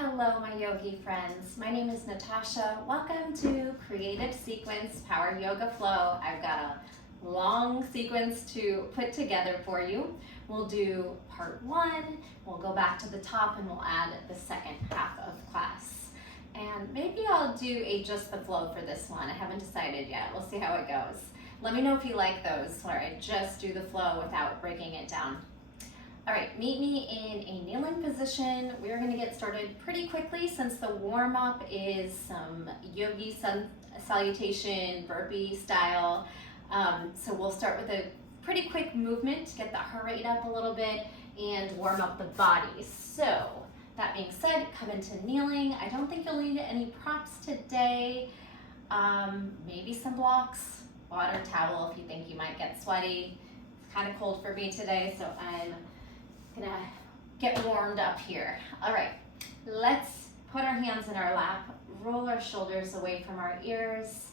Hello, my yogi friends. My name is Natasha. Welcome to Creative Sequence Power Yoga Flow. I've got a long sequence to put together for you. We'll do part one, we'll go back to the top, and we'll add the second half of class. And maybe I'll do a just the flow for this one. I haven't decided yet. We'll see how it goes. Let me know if you like those where I just do the flow without breaking it down. All right, meet me in a kneeling position. We're gonna get started pretty quickly since the warm-up is some yogi salutation, burpee style. So we'll start with a pretty quick movement to get the heart rate up a little bit and warm up the body. So that being said, come into kneeling. I don't think you'll need any props today. Maybe some blocks, water, towel if you think you might get sweaty. It's kind of cold for me today, so I'm gonna get warmed up here. All right, let's put our hands in our lap, roll our shoulders away from our ears,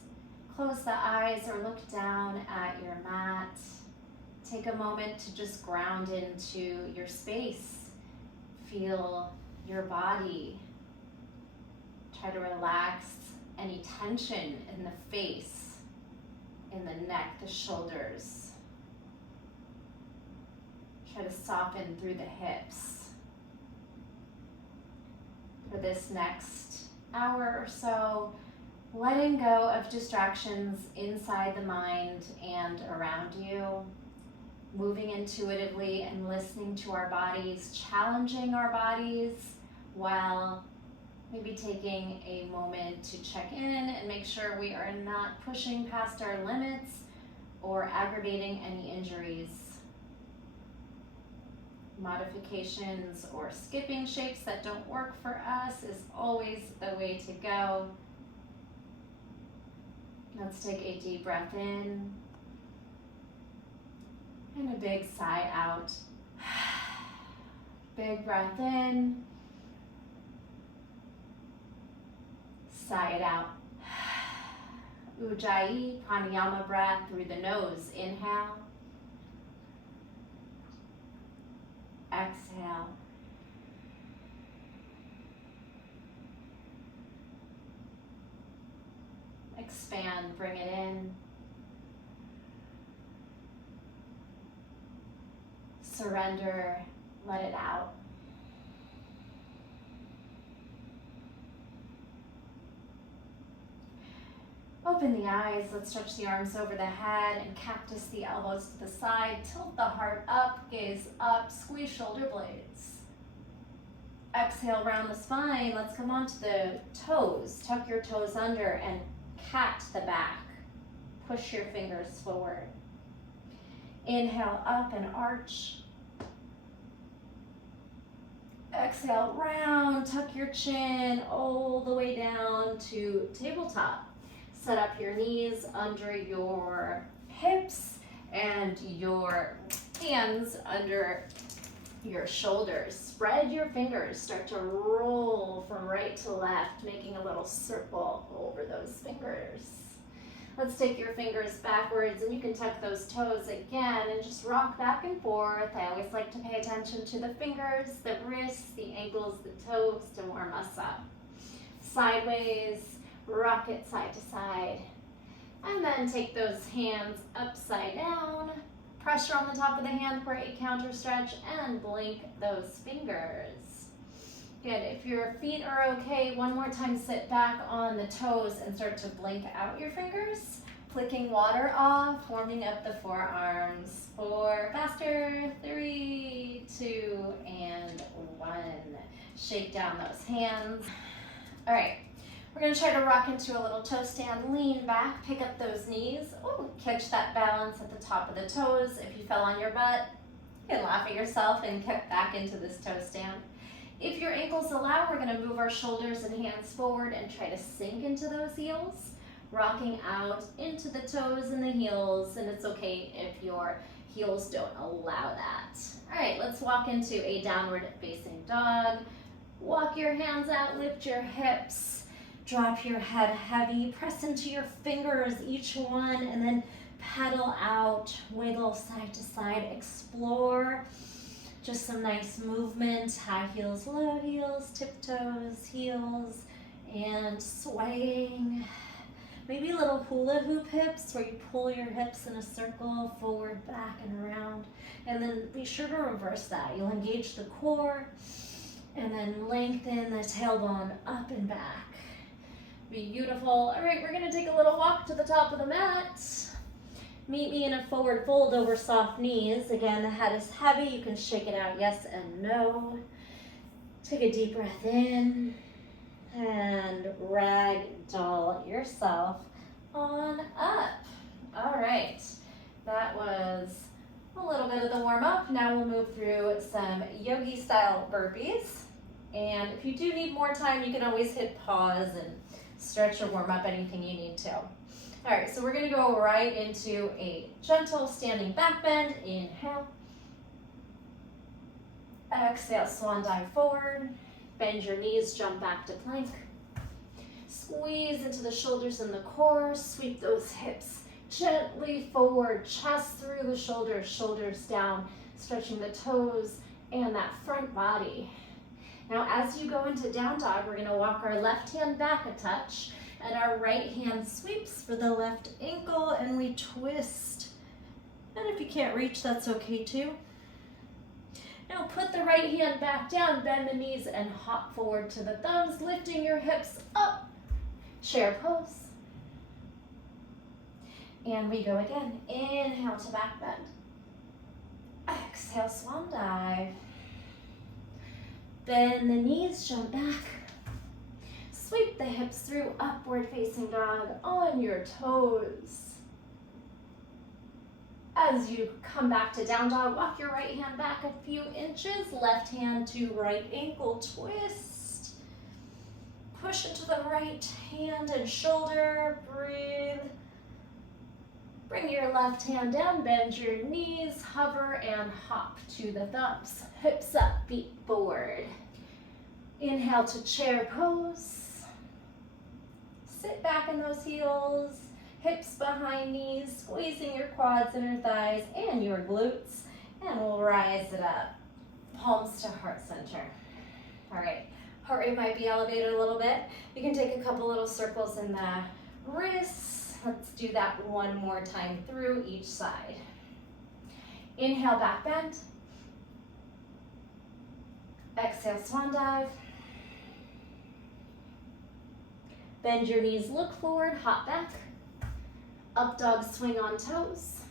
close the eyes or look down at your mat. Take a moment to just ground into your space. Feel your body. Try to relax any tension in the face, in the neck, the shoulders. Try to soften through the hips. For this next hour or so, letting go of distractions inside the mind and around you, moving intuitively and listening to our bodies, challenging our bodies while maybe taking a moment to check in and make sure we are not pushing past our limits or aggravating any injuries. Modifications or skipping shapes that don't work for us is always the way to go. Let's take a deep breath in and a big sigh out. Big breath in, sigh it out. Ujjayi pranayama breath through the nose. Inhale. Exhale. Expand, bring it in. Surrender, let it out. Open the eyes, let's stretch the arms over the head and cactus the elbows to the side. Tilt the heart up, gaze up, squeeze shoulder blades. Exhale, round the spine. Let's come onto the toes. Tuck your toes under and cat the back. Push your fingers forward. Inhale up and arch. Exhale, round, tuck your chin all the way down to tabletop. Set up your knees under your hips and your hands under your shoulders. Spread your fingers. Start to roll from right to left, making a little circle over those fingers. Let's take your fingers backwards and you can tuck those toes again and just rock back and forth. I always like to pay attention to the fingers, the wrists, the ankles, the toes to warm us up. Sideways. Rock it side to side. And then take those hands upside down. Pressure on the top of the hand for a counter stretch and blink those fingers. Good, if your feet are okay, one more time sit back on the toes and start to blink out your fingers. Flicking water off, warming up the forearms. 4, faster, 3, 2, and 1. Shake down those hands. All right. We're gonna try to rock into a little toe stand, lean back, pick up those knees. Ooh, catch that balance at the top of the toes. If you fell on your butt, you can laugh at yourself and get back into this toe stand. If your ankles allow, we're gonna move our shoulders and hands forward and try to sink into those heels, rocking out into the toes and the heels, and it's okay if your heels don't allow that. All right, let's walk into a downward facing dog. Walk your hands out, lift your hips. Drop your head heavy, press into your fingers, each one, and then pedal out, wiggle side to side, explore. Just some nice movement, high heels, low heels, tiptoes, heels, and swaying. Maybe little hula hoop hips where you pull your hips in a circle, forward, back, and around. And then be sure to reverse that. You'll engage the core and then lengthen the tailbone up and back. Beautiful. All right, we're gonna take a little walk to the top of the mat. Meet me in a forward fold over soft knees. Again, the head is heavy. You can shake it out, yes and no. Take a deep breath in. And ragdoll yourself on up. All right, that was a little bit of the warm up. Now we'll move through some yogi style burpees. And if you do need more time, you can always hit pause and stretch or warm up anything you need to. All right, so we're gonna go right into a gentle standing back bend. Inhale. Exhale, swan dive forward. Bend your knees, jump back to plank. Squeeze into the shoulders and the core. Sweep those hips gently forward, chest through the shoulders, shoulders down, stretching the toes and that front body. Now, as you go into down dog, we're gonna walk our left hand back a touch and our right hand sweeps for the left ankle and we twist. And if you can't reach, that's okay too. Now put the right hand back down, bend the knees and hop forward to the thumbs, lifting your hips up. Chair pose. And we go again. Inhale to back bend. Exhale, swan dive. Bend the knees, jump back. Sweep the hips through, upward facing dog on your toes. As you come back to down dog, walk your right hand back a few inches, left hand to right ankle twist. Push into the right hand and shoulder, breathe. Bring your left hand down, bend your knees, hover and hop to the thumbs. Hips up, feet forward. Inhale to chair pose. Sit back in those heels. Hips behind knees, squeezing your quads, inner thighs, and your glutes. And we'll rise it up. Palms to heart center. All right, heart rate might be elevated a little bit. You can take a couple little circles in the wrists. Let's do that one more time through each side. Inhale, back bend. Exhale, swan dive. Bend your knees, look forward, hop back. Up dog, swing on toes.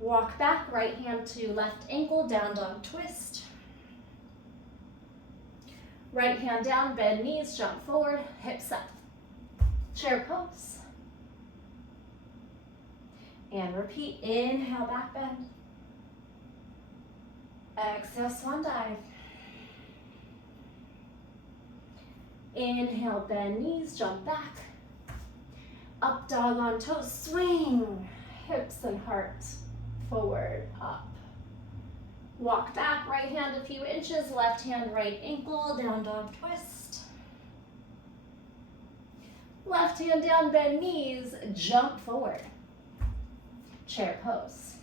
Walk back, right hand to left ankle, down dog twist. Right hand down, bend knees, jump forward, hips up. Chair pose. And repeat, inhale, back bend. Exhale, swan dive. Inhale, bend knees, jump back. Up dog on toes, swing, hips and heart, forward, up. Walk back, right hand a few inches, left hand, right ankle, down dog twist. Left hand down, bend knees, jump forward. Chair pose.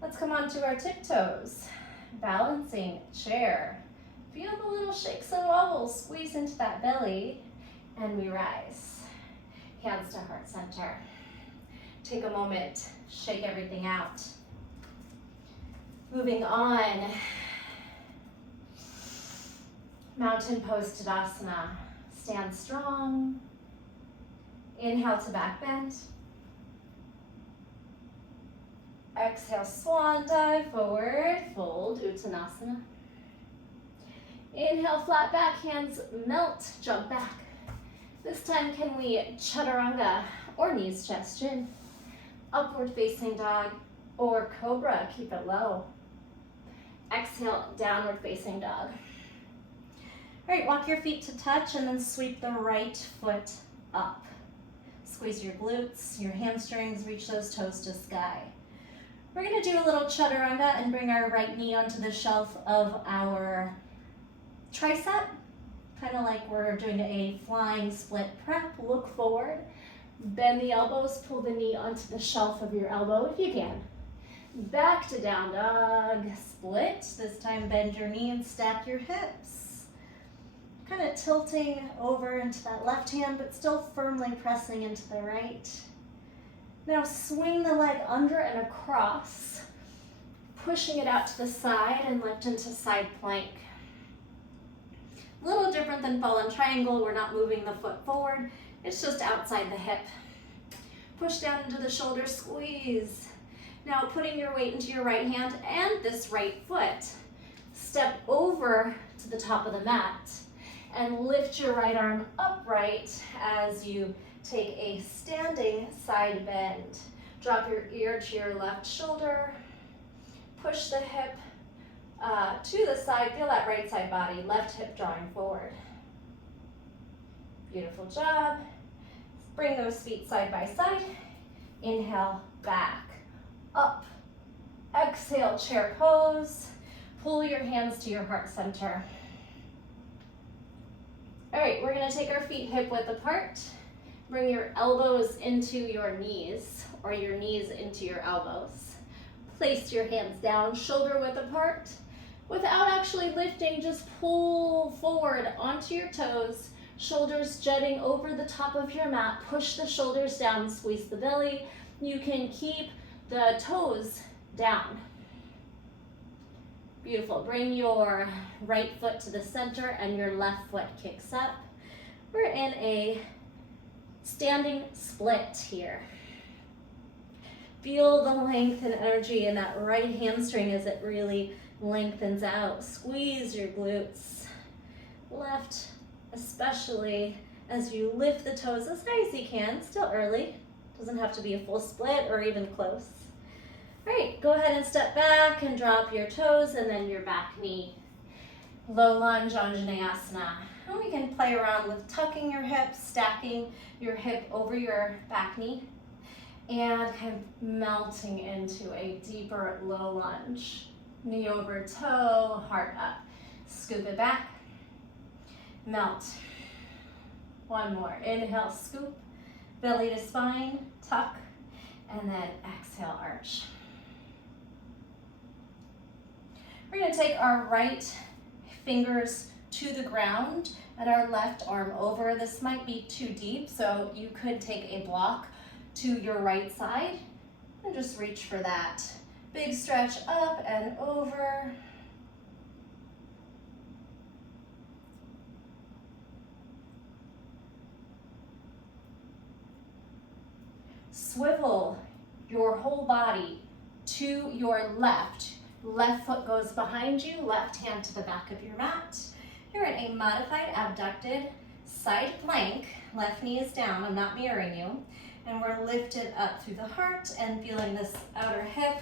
Let's come on to our tiptoes. Balancing chair. Feel the little shakes and wobbles, squeeze into that belly, and we rise. Hands to heart center. Take a moment, shake everything out. Moving on. Mountain pose Tadasana. Stand strong. Inhale to back bend. Exhale, swan dive forward, fold, Uttanasana. Inhale, flat back, hands melt, jump back. This time, can we chaturanga or knees, chest, chin? Upward facing dog or cobra, keep it low. Exhale, downward facing dog. All right, walk your feet to touch and then sweep the right foot up. Squeeze your glutes, your hamstrings, reach those toes to sky. We're gonna do a little chaturanga and bring our right knee onto the shelf of our tricep. Kind of like we're doing a flying split prep. Look forward, bend the elbows, pull the knee onto the shelf of your elbow if you can. Back to down dog, split. This time bend your knee and stack your hips. Kind of tilting over into that left hand, but still firmly pressing into the right. Now swing the leg under and across, pushing it out to the side and lift into side plank. A little different than fallen triangle. We're not moving the foot forward. It's just outside the hip. Push down into the shoulder, squeeze. Now putting your weight into your right hand and this right foot. Step over to the top of the mat and lift your right arm upright as you take a standing side bend. Drop your ear to your left shoulder. Push the hip to the side. Feel that right side body, left hip drawing forward. Beautiful job. Bring those feet side by side. Inhale, back, up. Exhale, chair pose. Pull your hands to your heart center. All right, we're gonna take our feet hip width apart. Bring your elbows into your knees or your knees into your elbows. Place your hands down, shoulder width apart. Without actually lifting, just pull forward onto your toes, shoulders jutting over the top of your mat. Push the shoulders down, squeeze the belly. You can keep the toes down. Beautiful. Bring your right foot to the center and your left foot kicks up. We're in a standing split here. Feel the length and energy in that right hamstring as it really lengthens out. Squeeze your glutes. Left, especially as you lift the toes as high as you can. Still early. Doesn't have to be a full split or even close. All right, go ahead and step back and drop your toes and then your back knee. Low lunge, Anjaneyasana. And we can play around with tucking your hips, stacking your hip over your back knee, and kind of melting into a deeper low lunge. Knee over toe, heart up. Scoop it back, melt. One more, inhale, scoop, belly to spine, tuck, and then exhale, arch. We're gonna take our right fingers to the ground and our left arm over. This might be too deep, so you could take a block to your right side and just reach for that. Big stretch up and over. Swivel your whole body to your left. Left foot goes behind you, left hand to the back of your mat. You're in a modified abducted side plank. Left knee is down, I'm not mirroring you. And we're lifted up through the heart and feeling this outer hip,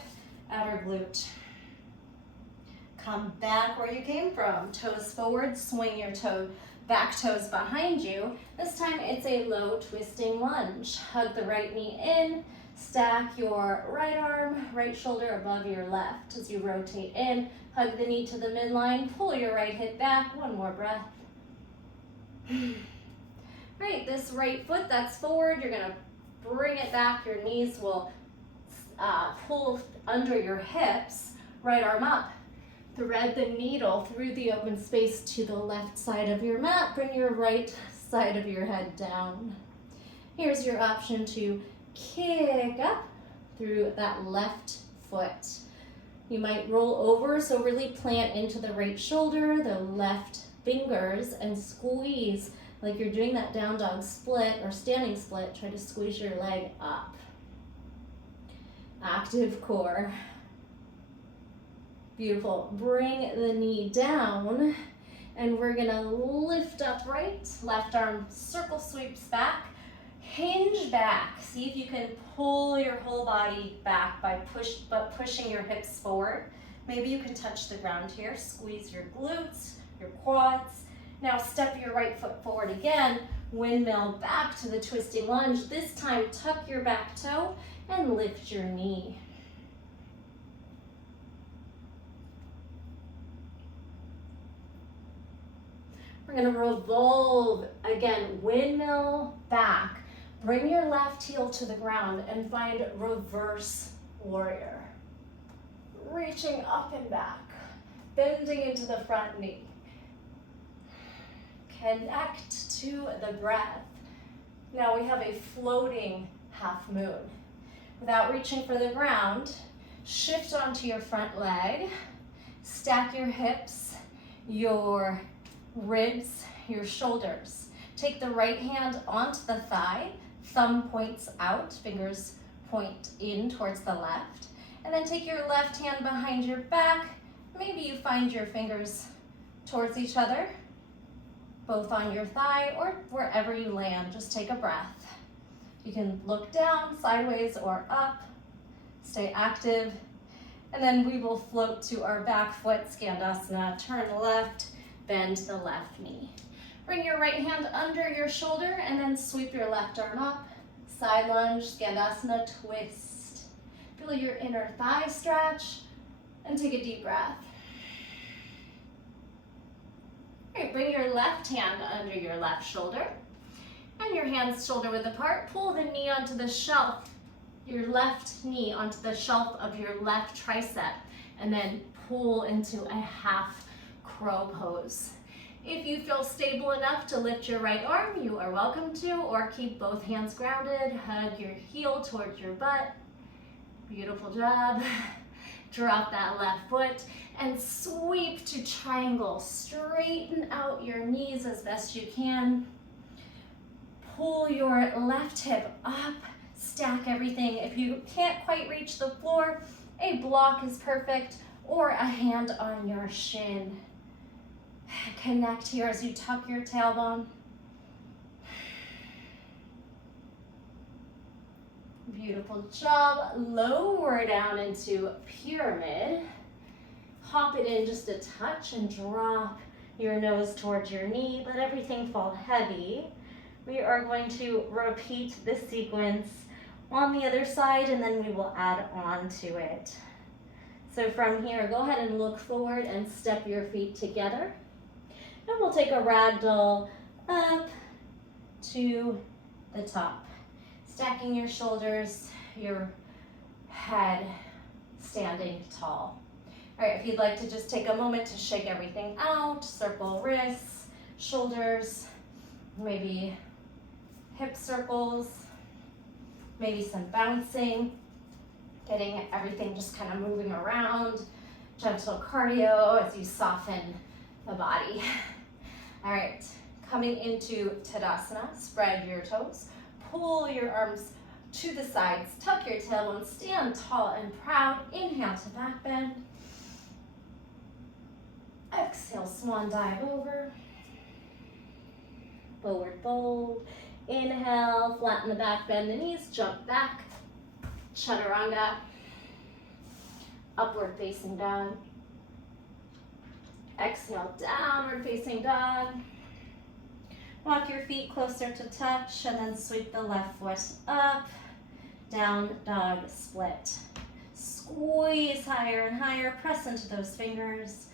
outer glute. Come back where you came from. Toes forward, swing your back toes behind you. This time it's a low twisting lunge. Hug the right knee in, stack your right arm, right shoulder above your left. As you rotate in, hug the knee to the midline, pull your right hip back. One more breath. Right, this right foot that's forward, you're gonna bring it back. Your knees will pull under your hips. Right arm up. Thread the needle through the open space to the left side of your mat. Bring your right side of your head down. Here's your option to kick up through that left foot. You might roll over, so really plant into the right shoulder, the left fingers, and squeeze like you're doing that down dog split or standing split. Try to squeeze your leg up. Active core. Beautiful. Bring the knee down, and we're gonna lift upright. Left arm circle sweeps back. Hinge back. See if you can pull your whole body back by pushing your hips forward. Maybe you can touch the ground here. Squeeze your glutes, your quads. Now step your right foot forward again. Windmill back to the twisting lunge. This time tuck your back toe and lift your knee. We're gonna revolve again, windmill back. Bring your left heel to the ground and find reverse warrior. reaching up and back, bending into the front knee. Connect to the breath. Now we have a floating half moon. Without reaching for the ground, shift onto your front leg, stack your hips, your ribs, your shoulders. Take the right hand onto the thigh, thumb points out, fingers point in towards the left, and then take your left hand behind your back. Maybe you find your fingers towards each other, both on your thigh or wherever you land. Just take a breath. You can look down, sideways, or up. Stay active. And then we will float to our back foot, Skandasana. Turn left, bend the left knee. Bring your right hand under your shoulder and then sweep your left arm up. Side lunge, Skandasana, twist. Feel your inner thigh stretch and take a deep breath. All right, bring your left hand under your left shoulder and your hands shoulder width apart. Pull the knee onto the shelf, your left knee onto the shelf of your left tricep, and then pull into a half crow pose. If you feel stable enough to lift your right arm, you are welcome to, or keep both hands grounded. Hug your heel towards your butt. Beautiful job. Drop that left foot and sweep to triangle. Straighten out your knees as best you can. Pull your left hip up, stack everything. If you can't quite reach the floor, a block is perfect, or a hand on your shin. Connect here as you tuck your tailbone. Beautiful job. Lower down into pyramid. Hop it in just a touch and drop your nose towards your knee. Let everything fall heavy. We are going to repeat this sequence on the other side, and then we will add on to it. So from here, go ahead and look forward and step your feet together. And we'll take a ragdoll up to the top. Stacking your shoulders, your head standing tall. All right, if you'd like to just take a moment to shake everything out, circle wrists, shoulders, maybe hip circles, maybe some bouncing, getting everything just kind of moving around, gentle cardio as you soften the body. All right, coming into Tadasana, spread your toes, pull your arms to the sides, tuck your tailbone, stand tall and proud. Inhale to back bend. Exhale, swan dive over. Forward fold. Inhale, flatten the back, bend the knees, jump back. Chaturanga. Upward facing dog. Exhale, downward facing dog. Walk your feet closer to touch and then sweep the left foot up. Down dog split. Squeeze higher and higher, press into those fingers.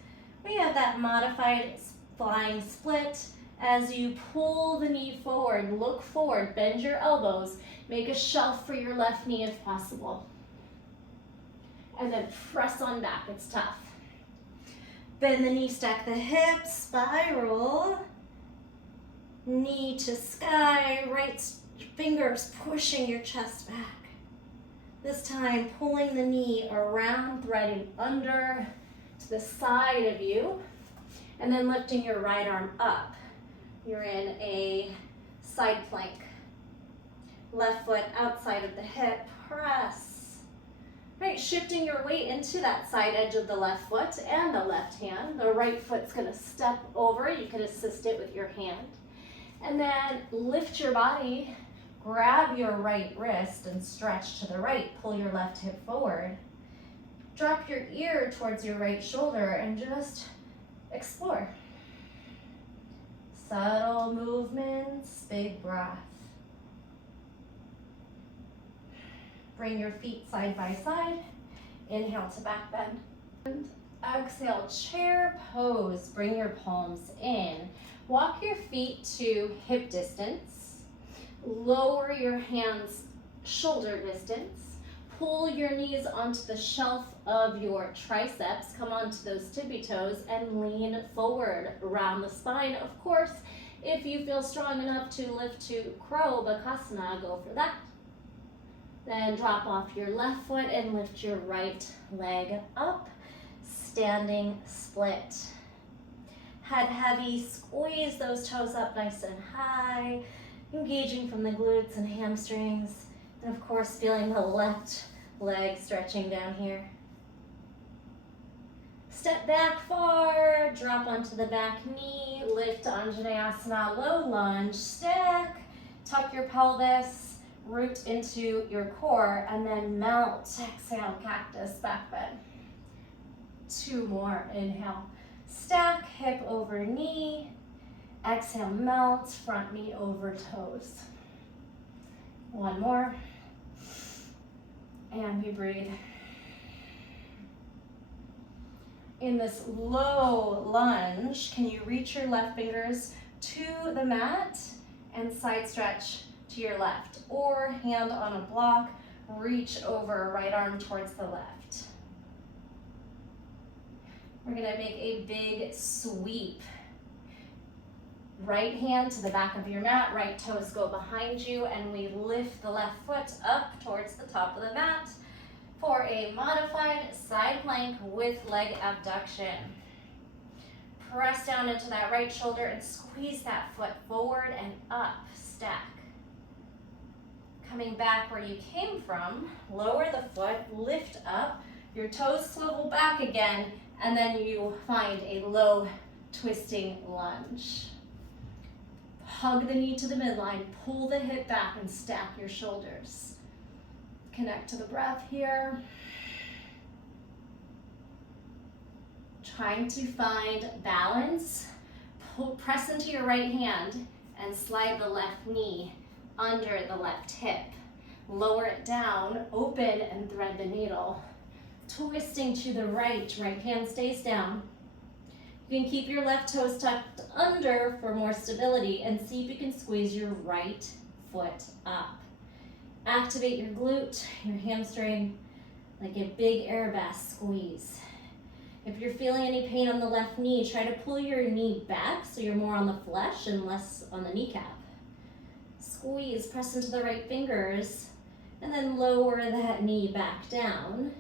We have that modified flying split. As you pull the knee forward, look forward, bend your elbows, make a shelf for your left knee if possible. And then press on back, it's tough. Bend the knee, stack the hips, spiral. Knee to sky, right fingers pushing your chest back. This time, pulling the knee around, threading under to the side of you, and then lifting your right arm up. You're in a side plank. Left foot outside of the hip, press. Right, shifting your weight into that side edge of the left foot and the left hand. The right foot's gonna step over. You can assist it with your hand. And then lift your body, grab your right wrist and stretch to the right. Pull your left hip forward. Drop your ear towards your right shoulder and just explore. Subtle movements, big breath. Bring your feet side by side. Inhale to back bend. And exhale, chair pose. Bring your palms in. Walk your feet to hip distance. Lower your hands shoulder distance. pull your knees onto the shelf of your triceps, come onto those tippy toes and lean forward around the spine. Of course, if you feel strong enough to lift to crow bakasana, go for that. Then drop off your left foot and lift your right leg up, standing split. Head heavy, squeeze those toes up nice and high, engaging from the glutes and hamstrings. And of course, feeling the left leg stretching down here. Step back far, drop onto the back knee, lift Anjaneyasana, low lunge, stack, tuck your pelvis, root into your core, and then melt. Exhale, cactus, back bend. 2 more, inhale. Stack, hip over knee. Exhale, melt, front knee over toes. 1 more. And we breathe. In this low lunge, can you reach your left fingers to the mat and side stretch to your left? Or hand on a block, reach over, right arm towards the left. We're gonna make a big sweep. Right hand to the back of your mat, right toes go behind you, and we lift the left foot up towards the top of the mat for a modified side plank with leg abduction. Press down into that right shoulder and squeeze that foot forward and up, stack. Coming back where you came from, lower the foot, lift up, your toes swivel back again, and then you find a low twisting lunge. Hug the knee to the midline, pull the hip back and stack your shoulders. Connect to the breath here. Trying to find balance. Press into your right hand and slide the left knee under the left hip. Lower it down, open and thread the needle. Twisting to the right, right hand stays down. You can keep your left toes tucked under for more stability and see if you can squeeze your right foot up. Activate your glute, your hamstring, like a big air bass squeeze. If you're feeling any pain on the left knee, try to pull your knee back so you're more on the flesh and less on the kneecap. Squeeze, press into the right fingers, and then lower that knee back down.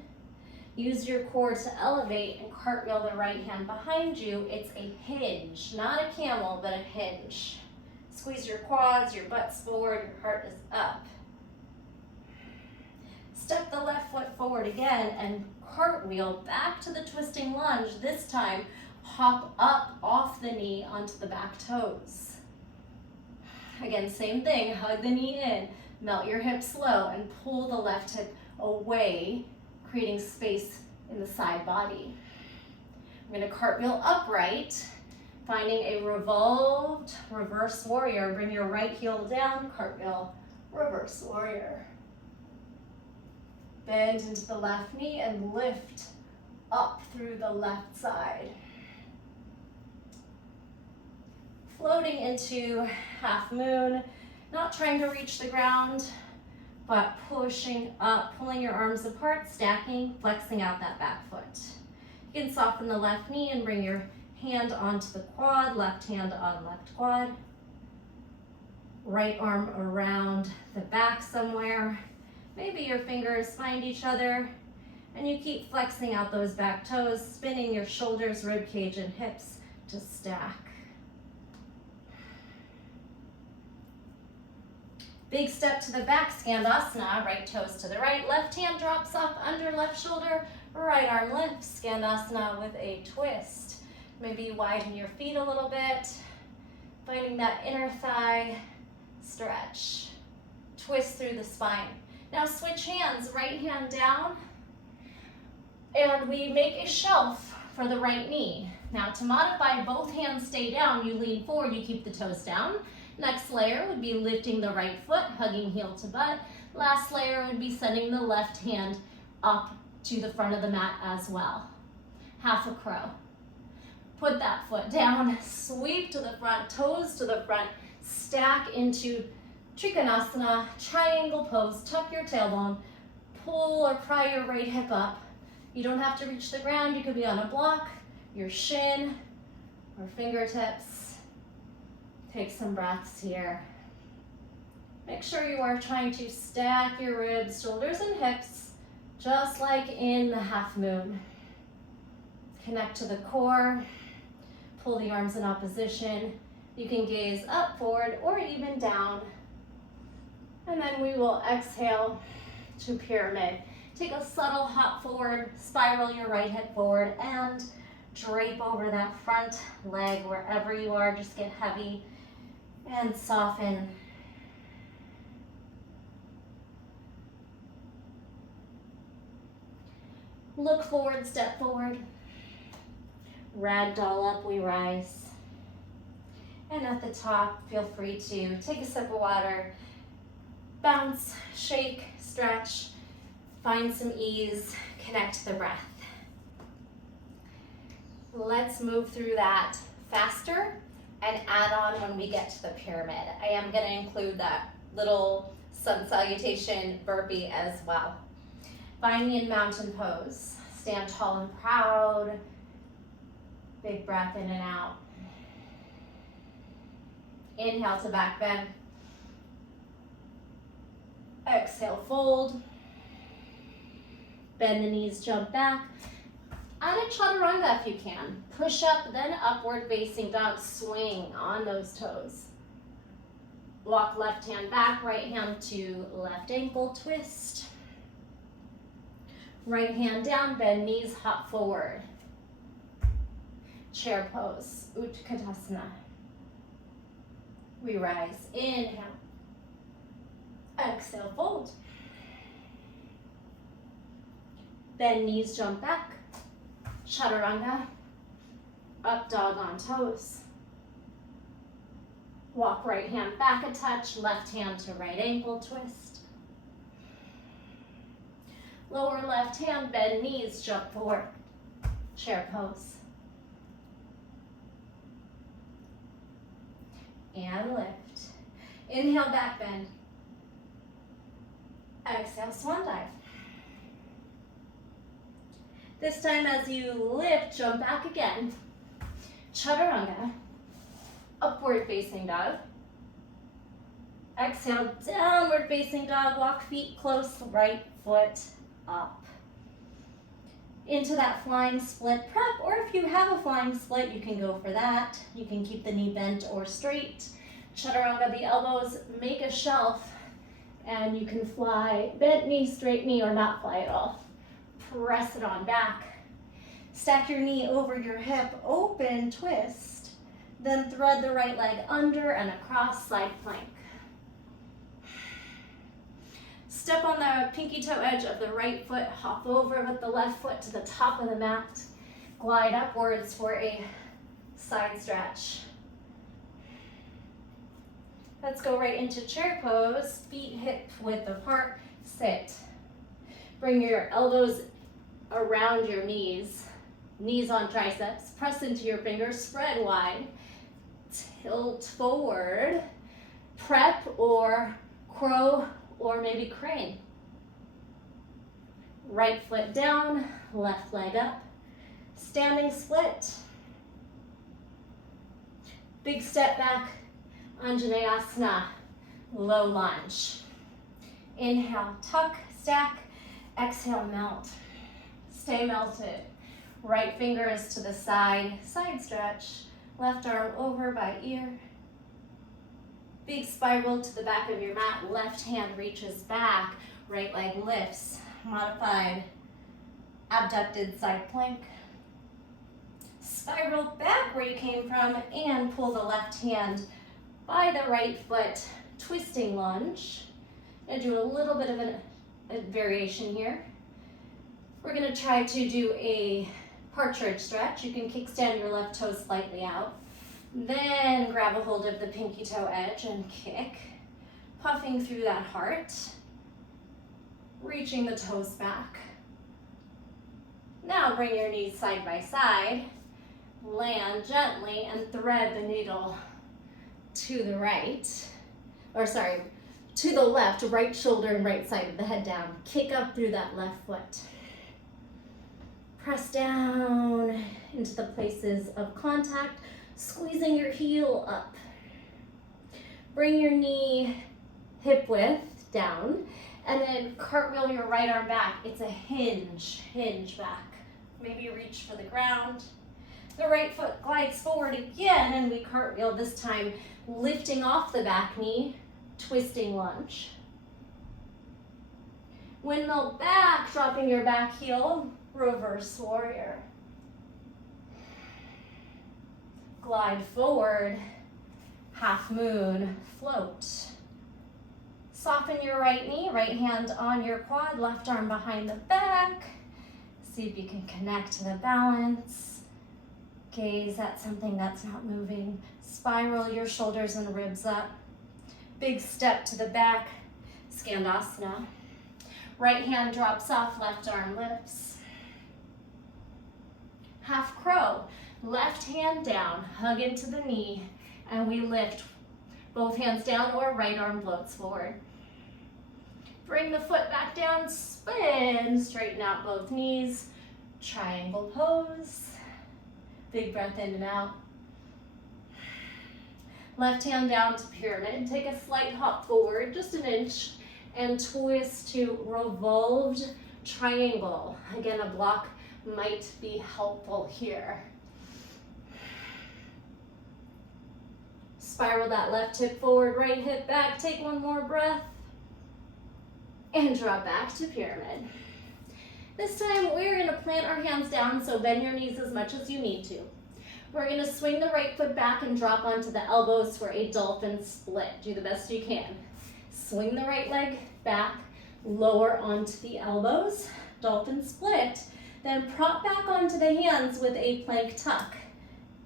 Use your core to elevate and cartwheel the right hand behind you. It's a hinge, not a camel, but a hinge. Squeeze your quads, your butt's forward, your heart is up. Step the left foot forward again and cartwheel back to the twisting lunge. This time, hop up off the knee onto the back toes. Again, same thing, hug the knee in, melt your hips low, and pull the left hip away, creating space in the side body. I'm gonna cartwheel upright, finding a revolved reverse warrior. Bring your right heel down, cartwheel, reverse warrior. Bend into the left knee and lift up through the left side. Floating into half moon, not trying to reach the ground, but pushing up, pulling your arms apart, stacking, flexing out that back foot. You can soften the left knee and bring your hand onto the quad, left hand on left quad. Right arm around the back somewhere. Maybe your fingers find each other, and you keep flexing out those back toes, spinning your shoulders, rib cage, and hips to stack. Big step to the back, Skandasana, right toes to the right, left hand drops off under left shoulder, right arm lifts, Skandasana with a twist. Maybe widen your feet a little bit, finding that inner thigh stretch. Twist through the spine. Now switch hands, right hand down, and we make a shelf for the right knee. Now to modify, both hands stay down, you lean forward, you keep the toes down. Next layer would be lifting the right foot, hugging heel to butt. Last layer would be sending the left hand up to the front of the mat as well. Half a crow. Put that foot down, sweep to the front, toes to the front, stack into Trikonasana, triangle pose, tuck your tailbone, pull or pry your right hip up. You don't have to reach the ground. You could be on a block, your shin, or fingertips. Take some breaths here. Make sure you are trying to stack your ribs, shoulders, and hips, just like in the half moon. Connect to the core. Pull the arms in opposition. You can gaze up, forward, or even down. And then we will exhale to pyramid. Take a subtle hop forward, spiral your right hip forward, and drape over that front leg wherever you are. Just get heavy and soften. Look forward, step forward. Ragdoll up, we rise. And at the top, feel free to take a sip of water, bounce, shake, stretch, find some ease, connect the breath. Let's move through that faster and add on when we get to the pyramid. I am going to include that little sun salutation burpee as well. Find me in mountain pose. Stand tall and proud. Big breath in and out. Inhale to back bend. Exhale, fold. Bend the knees, jump back. Add a chaturanga if you can. Push up, then upward facing dog. Swing on those toes. Walk left hand back, right hand to left ankle, twist. Right hand down, bend knees, hop forward. Chair pose, Utkatasana. We rise, inhale. Exhale, fold. Bend knees, jump back. Chaturanga. Up dog on toes. Walk right hand back a touch, left hand to right ankle, twist. Lower left hand, bend knees, jump forward. Chair pose. And lift. Inhale, back bend. Exhale, swan dive. This time as you lift, jump back again. Chaturanga. Upward facing dog. Exhale, downward facing dog. Walk feet close, right foot up. Into that flying split prep, or if you have a flying split, you can go for that. You can keep the knee bent or straight. Chaturanga, the elbows make a shelf, and you can fly bent knee, straight knee, or not fly at all. Press it on back. Stack your knee over your hip, open, twist. Then thread the right leg under and across, side plank. Step on the pinky toe edge of the right foot, hop over with the left foot to the top of the mat. Glide upwards for a side stretch. Let's go right into chair pose, feet hip width apart, sit. Bring your elbows around your knees, knees on triceps, press into your fingers, spread wide, tilt forward, prep or crow or maybe crane. Right foot down, left leg up, standing split. Big step back, Anjaneyasana, low lunge. Inhale, tuck, stack, exhale, melt. Stay melted. Right fingers to the side, side stretch. Left arm over by ear. Big spiral to the back of your mat. Left hand reaches back. Right leg lifts. Modified abducted side plank. Spiral back where you came from and pull the left hand by the right foot. Twisting lunge. And do a little bit of a variation here. We're going to try to do a partridge stretch. You can kickstand your left toe slightly out. Then grab a hold of the pinky toe edge and kick. Puffing through that heart. Reaching the toes back. Now bring your knees side by side. Land gently and thread the needle to the right. To the left, right shoulder and right side of the head down. Kick up through that left foot. Press down into the places of contact, squeezing your heel up. Bring your knee hip width down, and then cartwheel your right arm back. It's a hinge back. Maybe reach for the ground. The right foot glides forward again, and we cartwheel this time, lifting off the back knee, twisting lunge. Windmill back, dropping your back heel, reverse warrior. Glide forward, half moon, float. Soften your right knee, right hand on your quad, left arm behind the back. See if you can connect to the balance. Gaze at something that's not moving. Spiral your shoulders and ribs up. Big step to the back, Skandasana. Right hand drops off, left arm lifts. Half crow, left hand down, hug into the knee, and we lift both hands down or right arm floats forward. Bring the foot back down, spin, straighten out both knees, triangle pose. Big breath in and out. Left hand down to pyramid. Take a slight hop forward, just an inch, and twist to revolved triangle. Again, a block might be helpful here. Spiral that left hip forward, right hip back. Take one more breath. And drop back to pyramid. This time we're gonna plant our hands down, so bend your knees as much as you need to. We're gonna swing the right foot back and drop onto the elbows for a dolphin split. Do the best you can. Swing the right leg back, lower onto the elbows, dolphin split. Then prop back onto the hands with a plank tuck,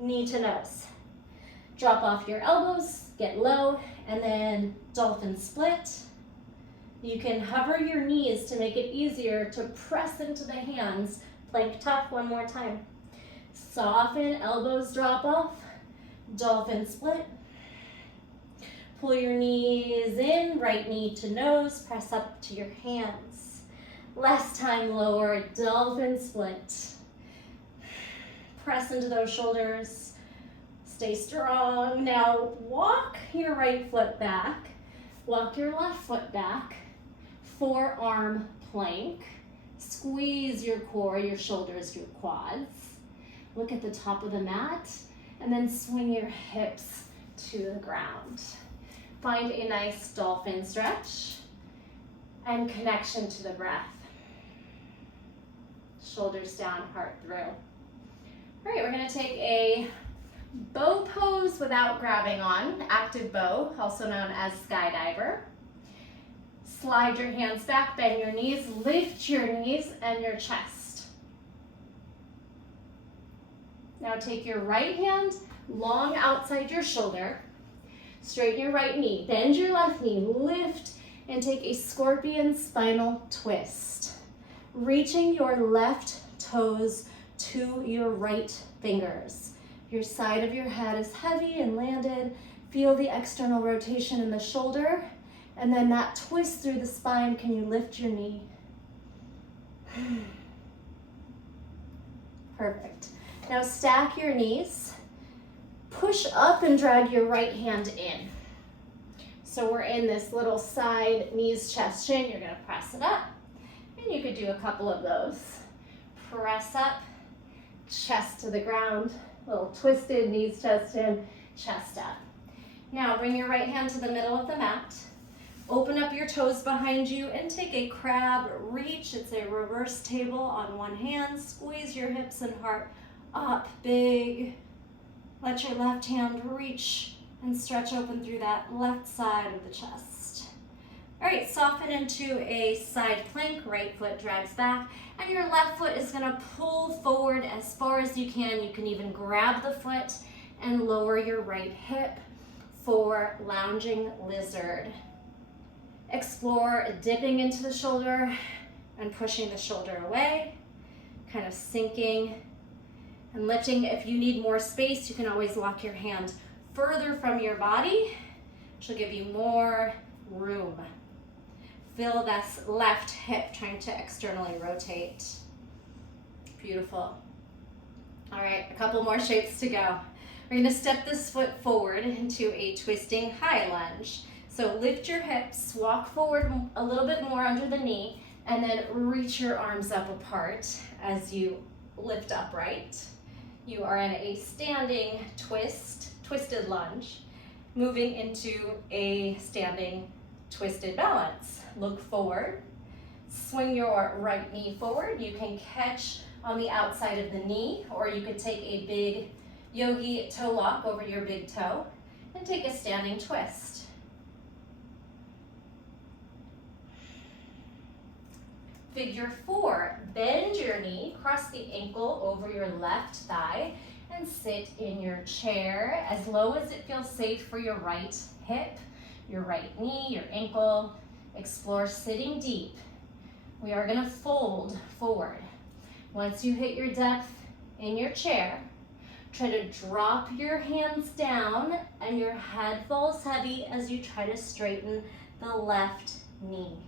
knee to nose. Drop off your elbows, get low, and then dolphin split. You can hover your knees to make it easier to press into the hands. Plank tuck one more time. Soften, elbows drop off, dolphin split. Pull your knees in, right knee to nose, press up to your hands. Last time, lower, dolphin split. Press into those shoulders, stay strong. Now walk your right foot back, walk your left foot back. Forearm plank. Squeeze your core, your shoulders, your quads. Look at the top of the mat, and then swing your hips to the ground. Find a nice dolphin stretch and connection to the breath. Shoulders down, heart through. All right, we're gonna take a bow pose without grabbing on, active bow, also known as skydiver. Slide your hands back, bend your knees, lift your knees and your chest. Now take your right hand long outside your shoulder, straighten your right knee, bend your left knee, lift, and take a scorpion spinal twist. Reaching your left toes to your right fingers. Your side of your head is heavy and landed. Feel the external rotation in the shoulder. And then that twist through the spine, can you lift your knee? Perfect. Now stack your knees. Push up and drag your right hand in. So we're in this little side knees, chest, chin. You're gonna press it up. And you could do a couple of those. Press up, chest to the ground. Little twisted, knees, chest in, chest up. Now bring your right hand to the middle of the mat. Open up your toes behind you and take a crab reach. It's a reverse table on one hand. Squeeze your hips and heart up big. Let your left hand reach and stretch open through that left side of the chest. All right, soften into a side plank. Right foot drags back and your left foot is gonna pull forward as far as you can. You can even grab the foot and lower your right hip for lounging lizard. Explore dipping into the shoulder and pushing the shoulder away, kind of sinking and lifting. If you need more space, you can always walk your hand further from your body, which will give you more room. Feel this left hip trying to externally rotate. Beautiful. All right, a couple more shapes to go. We're gonna step this foot forward into a twisting high lunge. So lift your hips, walk forward a little bit more under the knee, and then reach your arms up apart as you lift upright. You are in a standing twisted lunge, moving into a standing twisted balance. Look forward, swing your right knee forward. You can catch on the outside of the knee, or you could take a big yogi toe lock over your big toe and take a standing twist. Figure 4, bend your knee, cross the ankle over your left thigh, and sit in your chair as low as it feels safe for your right hip, your right knee, your ankle. Explore sitting deep. We are gonna fold forward. Once you hit your depth in your chair, try to drop your hands down and your head falls heavy as you try to straighten the left knee.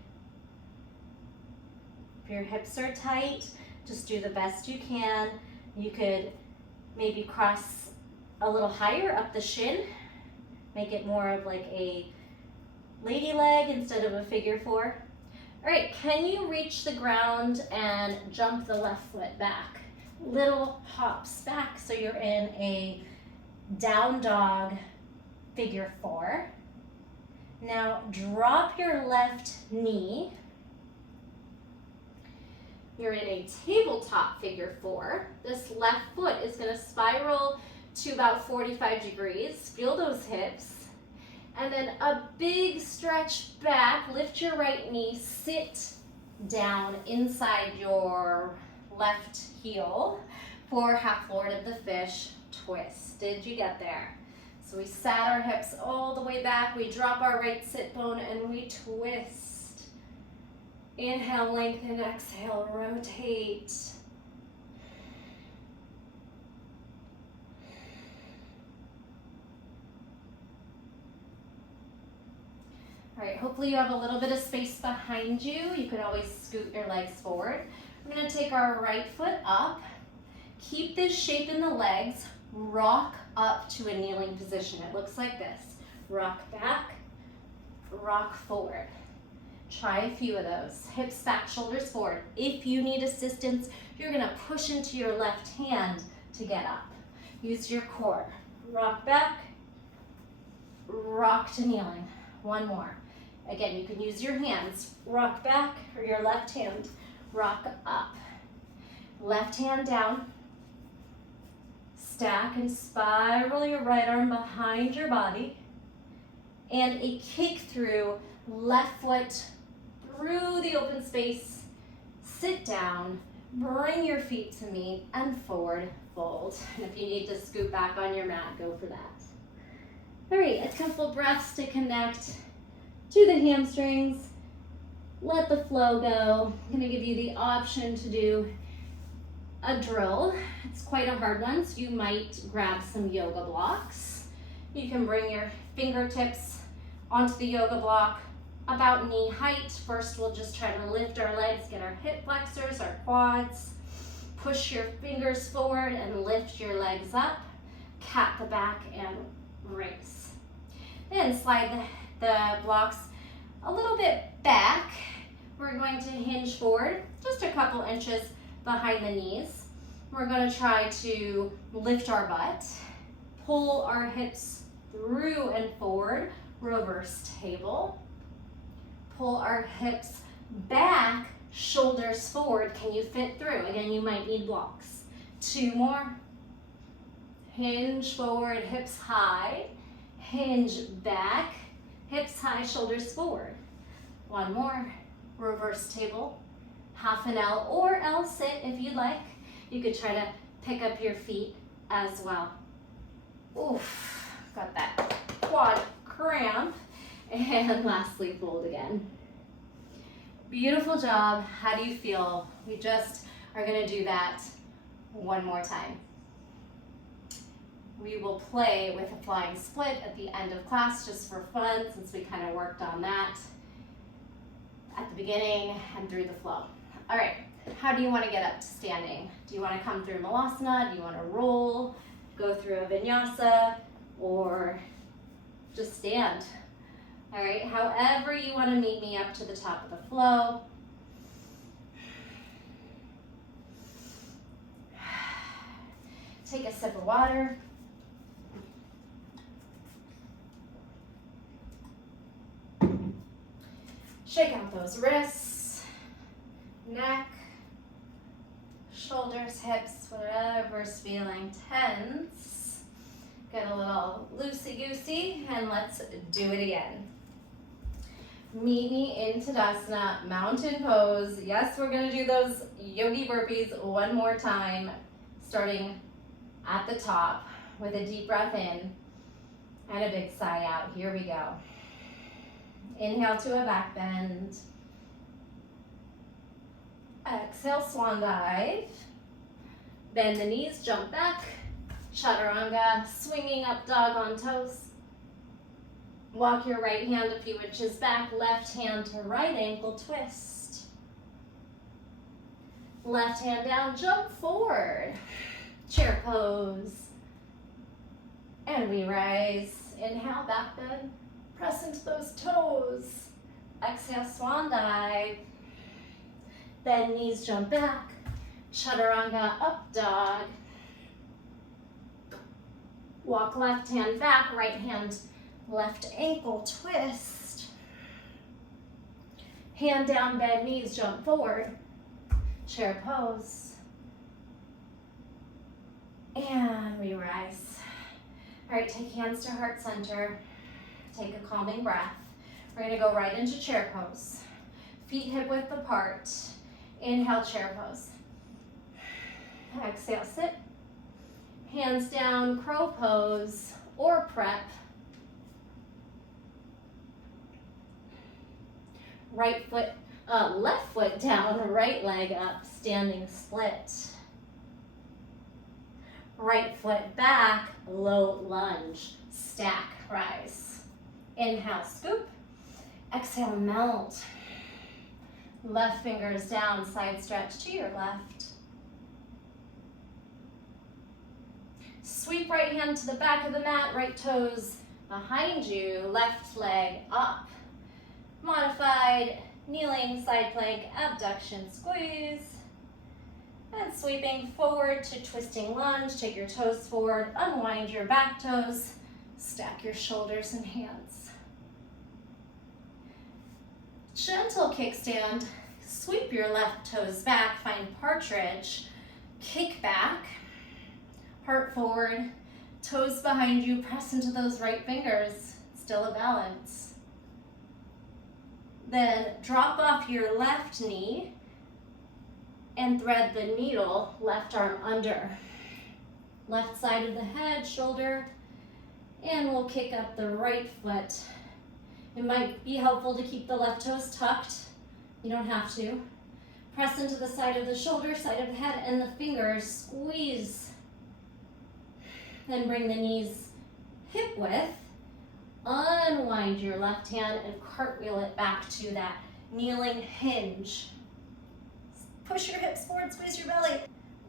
If your hips are tight, just do the best you can. You could maybe cross a little higher up the shin, make it more of like a lady leg instead of a figure 4. All right, can you reach the ground and jump the left foot back? Little hops back so you're in a down dog figure 4. Now drop your left knee. You're in a tabletop figure 4. This left foot is going to spiral to about 45 degrees. Feel those hips. And then a big stretch back. Lift your right knee. Sit down inside your left heel for half Lord of the Fish twist. Did you get there? So we sat our hips all the way back. We drop our right sit bone and we twist. Inhale, lengthen, exhale, rotate. All right, hopefully you have a little bit of space behind you. You could always scoot your legs forward. We're gonna take our right foot up. Keep this shape in the legs. Rock up to a kneeling position. It looks like this. Rock back, rock forward. Try a few of those. Hips back, shoulders forward. If you need assistance, you're gonna push into your left hand to get up. Use your core. Rock back, rock to kneeling. One more. Again, you can use your hands. Rock back, or your left hand. Rock up. Left hand down. Stack and spiral your right arm behind your body. And a kick through, left foot through the open space. Sit down, bring your feet to meet, and forward fold. And if you need to scoot back on your mat, go for that. All right, a couple breaths to connect to the hamstrings. Let the flow go. I'm gonna give you the option to do a drill. It's quite a hard one, so you might grab some yoga blocks. You can bring your fingertips onto the yoga block about knee height. First, we'll just try to lift our legs, get our hip flexors, our quads. Push your fingers forward and lift your legs up. Cat the back and raise. Then slide the blocks a little bit back. We're going to hinge forward just a couple inches behind the knees. We're going to try to lift our butt, pull our hips through and forward, reverse table. Pull our hips back, shoulders forward. Can you fit through? Again, you might need blocks. 2 more. Hinge forward, hips high. Hinge back, hips high, shoulders forward. 1 more. Reverse table. Half an L or L sit if you'd like. You could try to pick up your feet as well. Oof, got that quad cramp. And lastly, fold again. Beautiful job. How do you feel? We just are gonna do that one more time. We will play with a flying split at the end of class just for fun, since we kind of worked on that at the beginning and through the flow. All right, how do you want to get up to standing? Do you want to come through malasana? Do you want to roll, go through a vinyasa, or just stand? All right, however you want to meet me up to the top of the flow. Take a sip of water. Shake out those wrists, neck, shoulders, hips, whatever's feeling tense. Get a little loosey-goosey, and let's do it again. Meet me in Tadasana, mountain pose. Yes, we're gonna do those yogi burpees one more time, starting at the top with a deep breath in and a big sigh out. Here we go. Inhale to a back bend. Exhale, swan dive. Bend the knees, jump back. Chaturanga, swinging up dog on toes. Walk your right hand a few inches back, left hand to right ankle twist. Left hand down, jump forward. Chair pose. And we rise. Inhale, back bend. Press into those toes. Exhale, swan dive. Bend knees, jump back. Chaturanga, up dog. Walk left hand back, right hand, left ankle twist. Hand down, bend knees, jump forward. Chair pose. And we rise. All right, take hands to heart center. Take a calming breath. We're gonna go right into chair pose. Feet hip width apart. Inhale, chair pose. Exhale, sit. Hands down, crow pose or prep. Left foot down, right leg up, standing split. Right foot back, low lunge, stack, rise. Inhale, scoop. Exhale, melt. Left fingers down, side stretch to your left. Sweep right hand to the back of the mat, right toes behind you, left leg up. Modified kneeling side plank, abduction squeeze. And sweeping forward to twisting lunge, take your toes forward, unwind your back toes, stack your shoulders and hands. Gentle kickstand, sweep your left toes back, find partridge, kick back, heart forward, toes behind you, press into those right fingers, still a balance. Then drop off your left knee and thread the needle, left arm under. Left side of the head, shoulder, and we'll kick up the right foot. It might be helpful to keep the left toes tucked. You don't have to. Press into the side of the shoulder, side of the head, and the fingers squeeze. Then bring the knees hip width. Unwind your left hand and cartwheel it back to that kneeling hinge. Push your hips forward, squeeze your belly.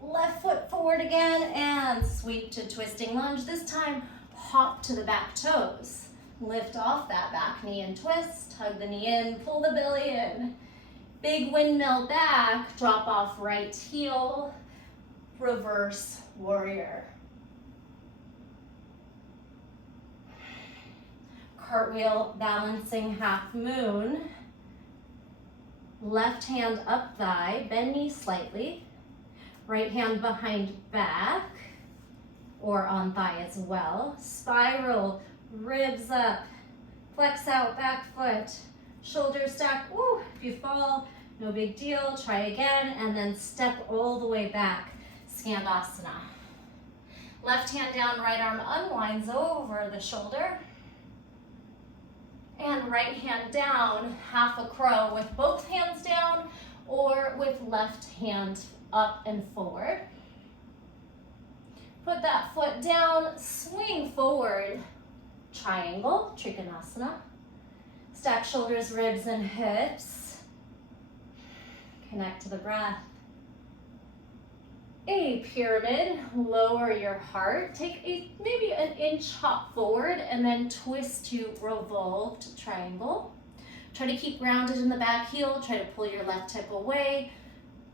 Left foot forward again and sweep to twisting lunge. This time, hop to the back toes. Lift off that back knee and twist. Hug the knee in, pull the belly in. Big windmill back, drop off right heel. Reverse warrior. Cartwheel, balancing half moon. Left hand up thigh, bend knee slightly. Right hand behind back or on thigh as well. Spiral, ribs up, flex out, back foot, shoulders stack. Woo, if you fall, no big deal. Try again and then step all the way back. Skandasana. Left hand down, right arm unwinds over the shoulder. And right hand down, half a crow with both hands down or with left hand up and forward. Put that foot down, swing forward. Triangle, Trikonasana. Stack shoulders, ribs, and hips. Connect to the breath. A pyramid, lower your heart. Take maybe an inch hop forward and then twist to revolved triangle. Try to keep grounded in the back heel. Try to pull your left hip away.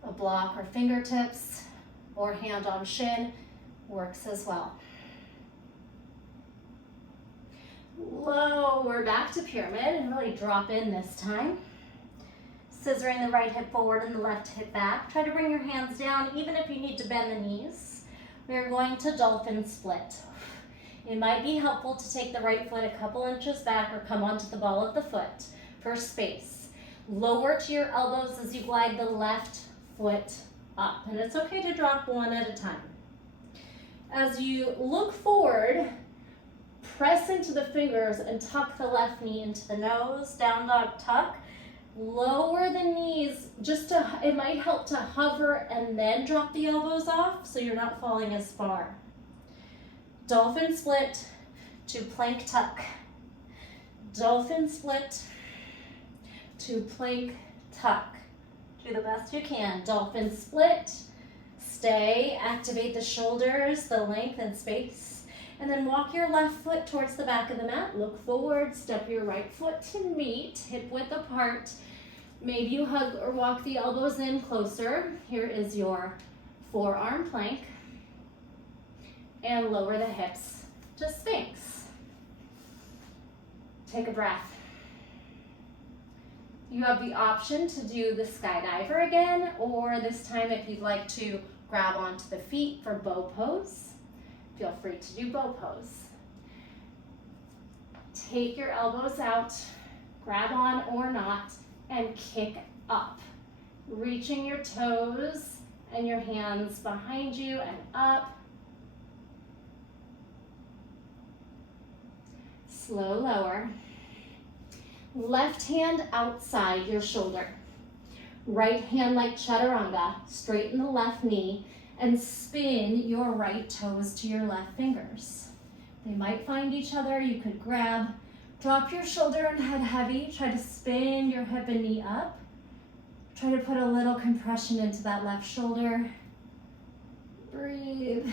A block or fingertips or hand on shin works as well. Lower back to pyramid and really drop in this time. Scissoring the right hip forward and the left hip back. Try to bring your hands down even if you need to bend the knees. We're going to dolphin split. It might be helpful to take the right foot a couple inches back or come onto the ball of the foot for space. Lower to your elbows as you glide the left foot up. And it's okay to drop one at a time. As you look forward, press into the fingers and tuck the left knee into the nose, down dog tuck. Lower the knees, it might help to hover and then drop the elbows off so you're not falling as far. Dolphin split to plank tuck. Dolphin split to plank tuck. Do the best you can. Dolphin split, stay, activate the shoulders, the length and space, and then walk your left foot towards the back of the mat. Look forward, step your right foot to meet, hip width apart. Maybe you hug or walk the elbows in closer. Here is your forearm plank. And lower the hips to Sphinx. Take a breath. You have the option to do the skydiver again, or this time if you'd like to grab onto the feet for bow pose, feel free to do bow pose. Take your elbows out, grab on or not, and kick up. Reaching your toes and your hands behind you and up. Slow lower. Left hand outside your shoulder. Right hand like chaturanga, straighten the left knee and spin your right toes to your left fingers. They might find each other, you could grab. Drop your shoulder and head heavy. Try to spin your hip and knee up. Try to put a little compression into that left shoulder. Breathe.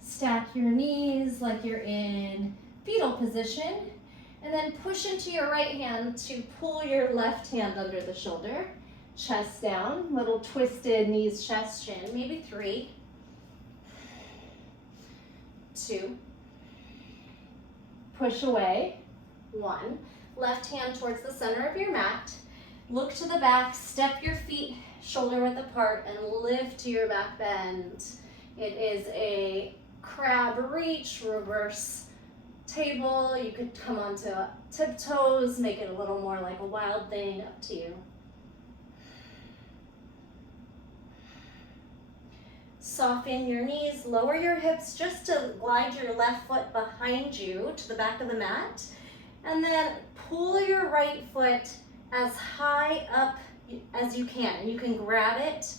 Stack your knees like you're in fetal position. And then push into your right hand to pull your left hand under the shoulder. Chest down, little twisted knees, chest, chin, maybe 3. 2, push away, 1, left hand towards the center of your mat, look to the back, step your feet shoulder width apart and lift to your back bend. It is a crab reach, reverse table. You could come onto tiptoes, make it a little more like a wild thing, up to you. Soften your knees, lower your hips just to glide your left foot behind you to the back of the mat. And then pull your right foot as high up as you can. And you can grab it,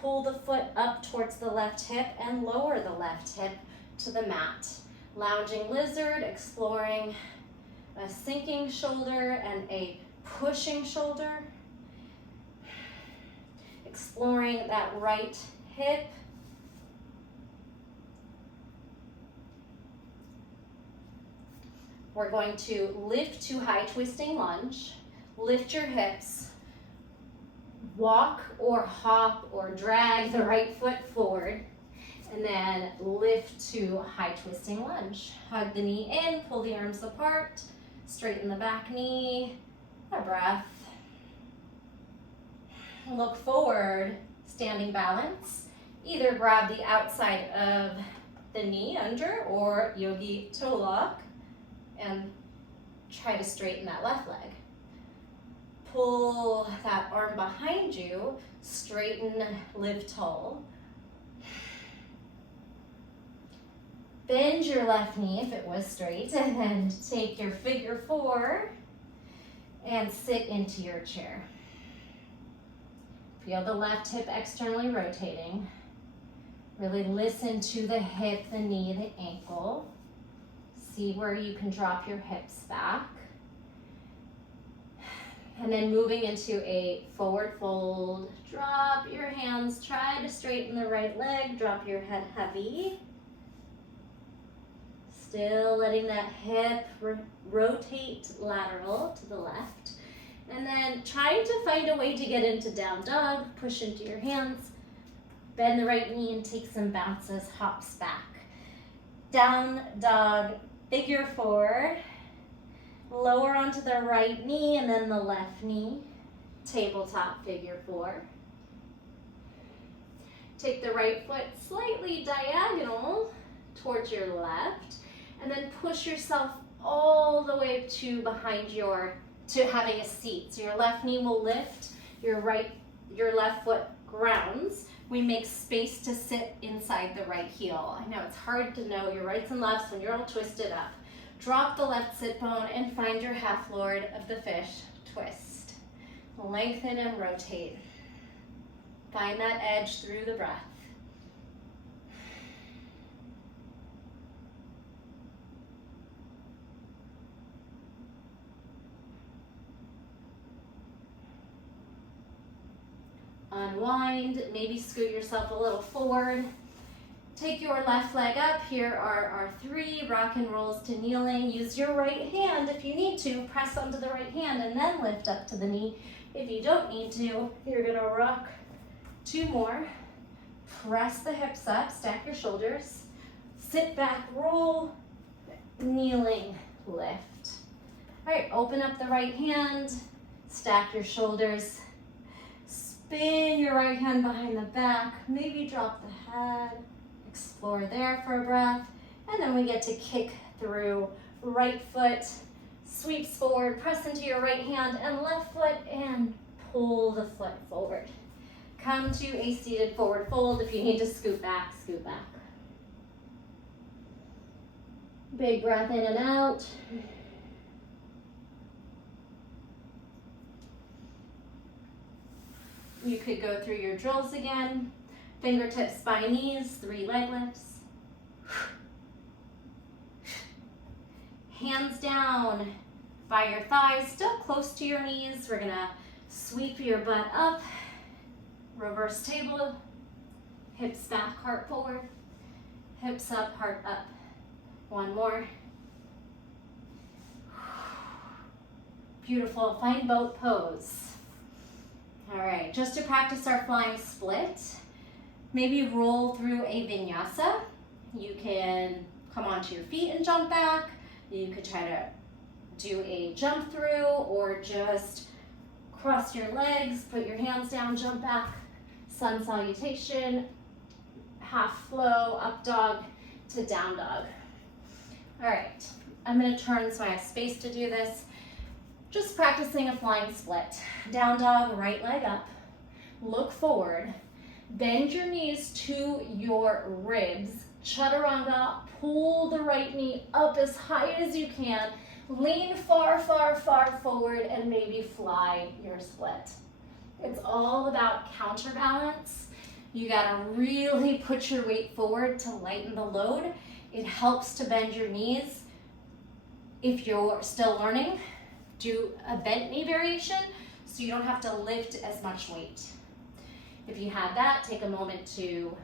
pull the foot up towards the left hip and lower the left hip to the mat. Lounging lizard, exploring a sinking shoulder and a pushing shoulder. Exploring that right hip. We're going to lift to high twisting lunge, lift your hips, walk or hop or drag the right foot forward, and then lift to high twisting lunge. Hug the knee in, pull the arms apart, straighten the back knee, a breath. Look forward, standing balance. Either grab the outside of the knee under or yogi toe lock. And try to straighten that left leg. Pull that arm behind you, straighten, live tall. Bend your left knee if it was straight, and then take your figure 4 and sit into your chair. Feel the left hip externally rotating. Really listen to the hip, the knee, the ankle. See where you can drop your hips back. And then moving into a forward fold. Drop your hands, try to straighten the right leg, drop your head heavy. Still letting that hip rotate lateral to the left. And then trying to find a way to get into down dog, push into your hands, bend the right knee and take some bounces, hops back. Down dog, figure four. Lower onto the right knee and then the left knee. Tabletop figure four. Take the right foot slightly diagonal towards your left and then push yourself all the way to behind to having a seat. So your left knee will lift, your left foot grounds. We make space to sit inside the right heel. I know it's hard to know your rights and lefts when you're all twisted up. Drop the left sit bone and find your half lord of the fish twist. Lengthen and rotate. Find that edge through the breath. Unwind, maybe scoot yourself a little forward. Take your left leg up. Here are our 3 rock and rolls to kneeling. Use your right hand if you need to. Press onto the right hand and then lift up to the knee. If you don't need to, you're gonna rock 2 more. Press the hips up, stack your shoulders. Sit back, roll, kneeling, lift. All right, open up the right hand, stack your shoulders. Spin your right hand behind the back. Maybe drop the head. Explore there for a breath, and then we get to kick through. Right foot sweeps forward, press into your right hand and left foot and pull the foot forward. Come to a seated forward fold. If you need to scoot back, scoot back. Big breath in and out. You could go through your drills again. Fingertips by knees, 3 leg lifts. Hands down by your thighs, still close to your knees. We're gonna sweep your butt up, reverse table, hips back, heart forward, hips up, heart up. 1 more. Beautiful, find boat pose. All right, just to practice our flying split, maybe roll through a vinyasa. You can come onto your feet and jump back. You could try to do a jump through or just cross your legs, put your hands down, jump back, sun salutation, half flow, up dog to down dog. All right, I'm gonna turn so I have space to do this. Just practicing a flying split. Down dog, right leg up, look forward. Bend your knees to your ribs. Chaturanga, pull the right knee up as high as you can. Lean far, far, far forward and maybe fly your split. It's all about counterbalance. You gotta really put your weight forward to lighten the load. It helps to bend your knees. If you're still learning, do a bent knee variation so you don't have to lift as much weight. If you have that, take a moment to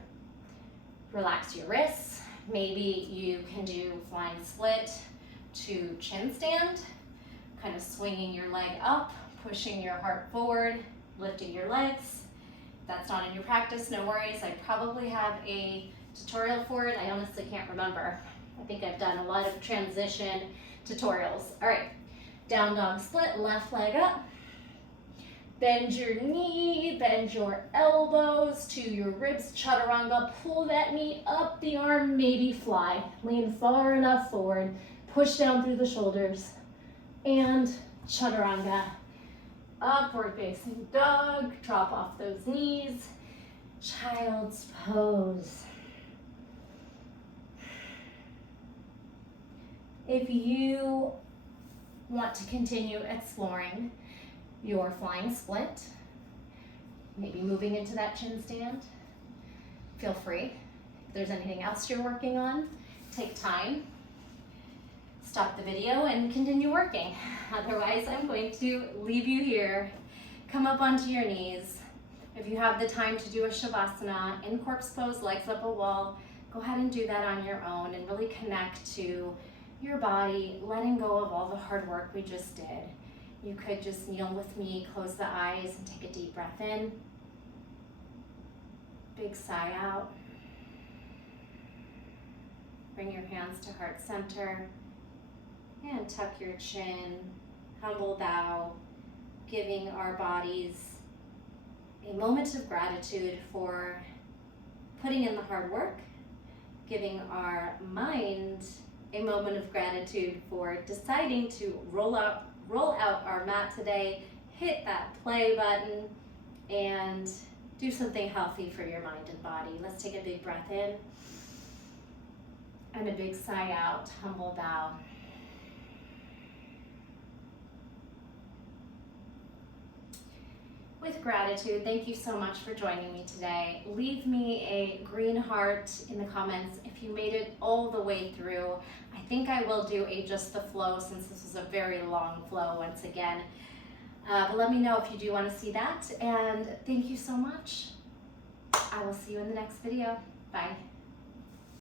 relax your wrists. Maybe you can do flying split to chin stand, kind of swinging your leg up, pushing your heart forward, lifting your legs. If that's not in your practice, no worries. I probably have a tutorial for it. I honestly can't remember. I think I've done a lot of transition tutorials. All right, down dog split, left leg up. Bend your knee, bend your elbows to your ribs, chaturanga. Pull that knee up the arm, maybe fly. Lean far enough forward, push down through the shoulders, and chaturanga. Upward facing dog, drop off those knees. Child's pose. If you want to continue exploring your flying split, Maybe moving into that chin stand. Feel free. If there's anything else you're working on, take time. Stop the video and continue working. Otherwise, I'm going to leave you here. Come up onto your knees. If you have the time to do a shavasana in corpse pose, legs up a wall, go ahead and do that on your own and really connect to your body, letting go of all the hard work we just did. You could just kneel with me, close the eyes, and take a deep breath in. Big sigh out. Bring your hands to heart center and tuck your chin. Humble bow, giving our bodies a moment of gratitude for putting in the hard work, giving our mind a moment of gratitude for deciding to roll out our mat today, hit that play button, and do something healthy for your mind and body. Let's take a big breath in and a big sigh out, humble bow. With gratitude, thank you so much for joining me today. Leave me a green heart in the comments if you made it all the way through. I think I will do a just the flow since this was a very long flow once again. But let me know if you do want to see that. And thank you so much. I will see you in the next video. Bye.